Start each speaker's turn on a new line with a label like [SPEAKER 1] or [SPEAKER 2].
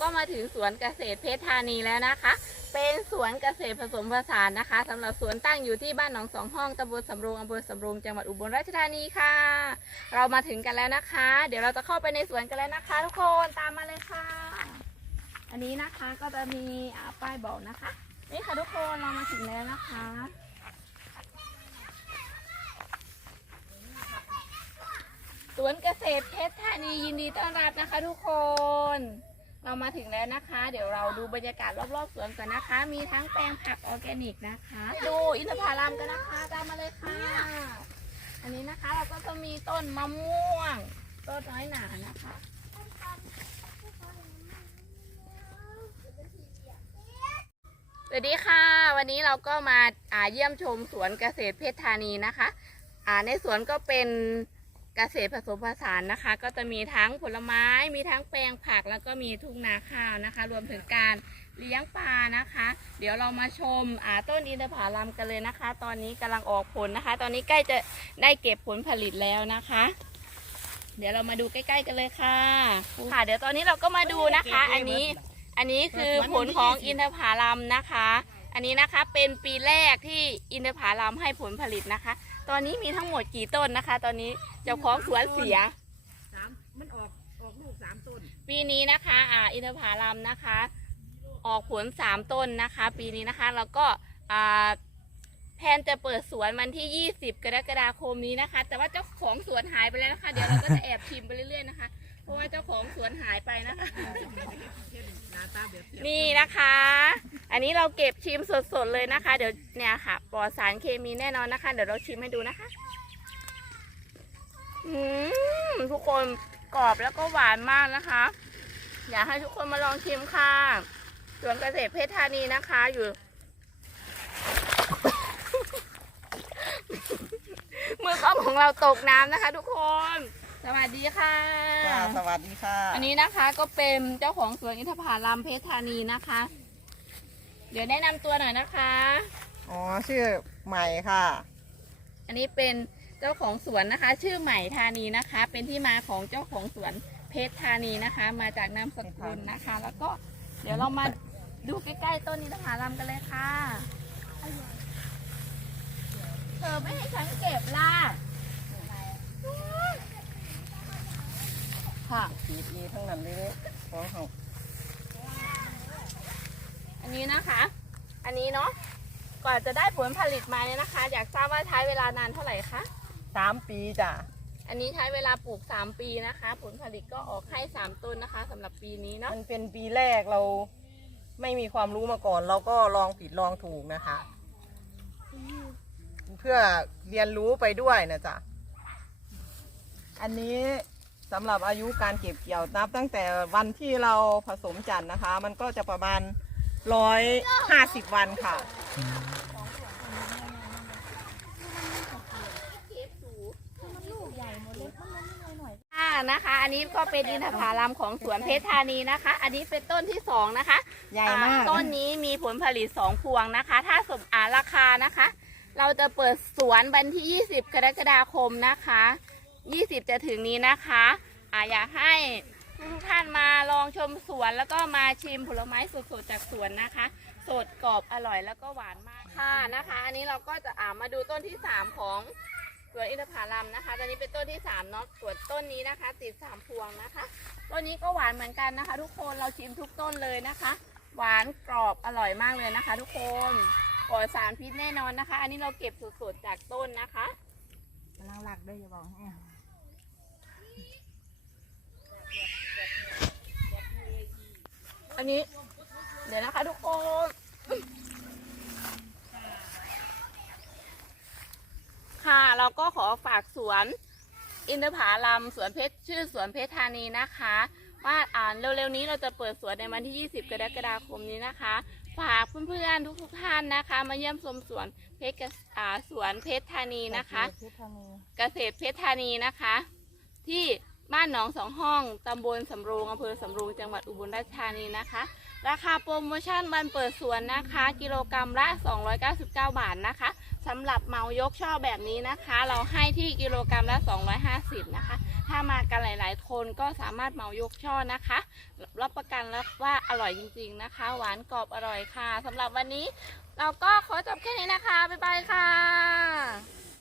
[SPEAKER 1] ก็มาถึงสวนเกษตรเพชรธานีแล้วนะคะ เป็นสวนเกษตรผสมผสานนะคะสำหรับสวนตั้งอยู่ที่บ้านหนองสองห้องตำบลสำโรงอำเภอสำโรงจังหวัดอุบลราชธานีค่ะ เรามาถึงกันแล้วนะคะ เดี๋ยวเราจะเข้าไปในสวนกันแล้วนะคะ ทุกคนตามมาเลยค่ะ อันนี้นะคะก็จะมีป้ายบอกนะคะ นี่ค่ะทุกคนเรามาถึงแล้วนะคะสวนเกษตรเพชรธานียินดีต้อนรับนะคะทุกคน เรามาถึงแล้วนะคะ เดี๋ยวเราดูบรรยากาศรอบๆสวนกันนะคะ มีทั้งแปลงผักออร์แกนิกนะคะ ดูอินทผลัมกันนะคะตามมาเลยค่ะ อันนี้นะคะเราก็จะมีต้นมะม่วง ต้นน้อยหนานะคะ สวัสดีค่ะ วันนี้เราก็มาอาเยี่ยมชมสวนเกษตรเพชรธานีนะคะอ่าในสวนก็เป็น เกษตรผสมผสานนะคะ ก็จะมีทั้งผลไม้ มีทั้งแปลงผักแล้วก็มีทุ่งนาข้าวนะคะ รวมถึงการเลี้ยงปลานะคะ เดี๋ยวเรามาชมอ่าต้นอินทผลัมกันเลยนะคะ ตอนนี้กำลังออกผลนะคะ ตอนนี้ใกล้จะได้เก็บผลผลิตแล้วนะคะ เดี๋ยวเรามาดูใกล้ ๆ กันเลยค่ะ ค่ะ เดี๋ยวตอนนี้เราก็มาดูนะคะ อันนี้อันนี้คือผลของอินทผลัมนะคะ อันนี้นะคะเป็นปีแรกที่อินทผลัมให้ผลผลิตนะคะ ตอนนี้มีทั้งหมดกี่ต้นนะคะ ตอนนี้เจ้าของสวนเสีย
[SPEAKER 2] สามมันออกออกลูกสามต้น
[SPEAKER 1] ปีนี้นะคะอ่าอินทผลัมนะคะ ออกผลสามต้นนะคะ ปีนี้นะคะแล้วก็อ่าแพนจะเปิดสวนวันที่ 20 กรกฎาคมนี้นะคะ แต่ว่าเจ้าของสวนหายไปแล้วนะคะ เดี๋ยวเราก็จะแอบชิมไปเรื่อยๆนะคะ เพราะว่าเจ้าของสวนหายไปนะคะ
[SPEAKER 2] หน้าตาแบบเทียบ
[SPEAKER 1] นี่นะคะ อันนี้เราเก็บชิมสดๆเลยนะคะ เดี๋ยวเนี่ยค่ะปลอดสารเคมีแน่นอนนะคะ เดี๋ยวเราชิมให้ดูนะคะอืมทุกคนกรอบแล้วก็หวานมากนะคะ อยากให้ทุกคนมาลองชิมค่ะสวนเกษตรเพชรธานีนะคะอยู่ มือกล้องของเราตกน้ำนะคะ ทุกคน สวัสดีค่ะ
[SPEAKER 2] ค่ะสวัสดีค่ะ
[SPEAKER 1] อันนี้นะคะก็เป็นเจ้าของสวนอินทผลัมเพชรธานีนะคะ เดี๋ยวแนะนำตัวหน่อยนะคะ
[SPEAKER 2] อ๋อ ชื่อใหม่ค่ะ
[SPEAKER 1] อันนี้เป็นเจ้าของสวนนะคะ ชื่อใหม่ธานีนะคะ เป็นที่มาของเจ้าของสวนเพชรธานีนะคะ มาจากนามสกุลนะคะ แล้วก็เดี๋ยวเรามาดูใกล้ๆต้นอินทผลัมกันเลยค่ะ เธอไม่ให้ฉันเก็บล่ะค่ะ
[SPEAKER 2] สีดีทั้งนั้นเลยเนี่ยของเขา
[SPEAKER 1] อันนี้นะคะ อันนี้เนาะกว่าจะได้ผลผลิตมาเนี่ยนะคะ อยากทราบว่าใช้เวลานานเท่าไหร่คะ
[SPEAKER 2] สามปีจ้ะ
[SPEAKER 1] อันนี้ใช้เวลาปลูก 3 ปีนะคะ ผลผลิตก็ออกให้ 3 ต้นนะคะสำหรับปีนี้เนาะ
[SPEAKER 2] มันเป็นปีแรกเราไม่มีความรู้มาก่อน เราก็ลองผิดลองถูกนะคะ เพื่อเรียนรู้ไปด้วยนะจ๊ะอันนี้สำหรับอายุการเก็บเกี่ยวนับตั้งแต่วันที่เราผสมจันทร์นะคะ มันก็จะประมาณ ร้อยห้าสิบวันค่ะ
[SPEAKER 1] ค่ะนะคะ อันนี้ก็เป็นอินทผลัมของสวนเพชรธานีนะคะ อันนี้เป็นต้นที่สองนะคะ
[SPEAKER 2] ใหญ่มาก
[SPEAKER 1] อ่ต้นนี้มีผลผลิต2พวงนะคะ ถ้าสมอาราคานะคะ เราจะเปิดสวนวันที่ 20 กรกฎาคมนะคะ 20 จะถึงนี้นะคะอ่าอยากให้ ทุกท่านมาลองชมสวนแล้วก็มาชิมผลไม้สดๆจากสวนนะคะ สดกรอบอร่อยแล้วก็หวานมากค่ะนะคะ อันนี้เราก็จะอ่ามาดูต้นที่ 3 ของสวนอินทผลัมนะคะ ตอนนี้เป็นต้นที่3เนาะส่วนต้นนี้นะคะ ติด 3 พวงนะคะต้นนี้ก็หวานเหมือนกันนะคะ ทุกคนเราชิมทุกต้นเลยนะคะ หวานกรอบอร่อยมากเลยนะคะ ทุกคนปลอดสารพิษแน่นอนนะคะ อันนี้เราเก็บสดๆจากต้นนะคะ
[SPEAKER 2] กำลังหลักด้วยอย่าบอกให้
[SPEAKER 1] อันนี้ เดี๋ยวนะคะทุกคนค่ะเราก็ขอฝากสวนอินทผลัมสวนเพชรชื่อสวนเพชรธานีนะคะ ว่าอ่านเร็วๆนี้เราจะเปิดสวนในวันที่ 20 กรกฎาคมนี้นะคะ ฝากเพื่อนๆทุกๆท่านนะคะ มาเยี่ยมชมสวนเพชรเกษอ่าสวนเพชรธานีนะคะ เกษตรเพชรธานีนะคะ ที่ บ้านหนองสองห้องตำบลสำโรงอำเภอสำโรงจังหวัดอุบลราชธานีนะคะ ราคาโปรโมชั่นวันเปิดสวนนะคะ กิโลกรรัมละ 299 บาทนะคะสำหรับเมายกช่อแบบนี้นะคะ เราให้ที่กิโลกรัมละ 250 นะคะ ถ้ามากันหลาย ๆ คนก็สามารถเมายกช่อนะคะ รับประกันแล้วว่าอร่อยจริง ๆนะคะ หวานกรอบอร่อยค่ะสำหรับวันนี้ เราก็ขอจบแค่นี้นะคะบ๊ายบายค่ะ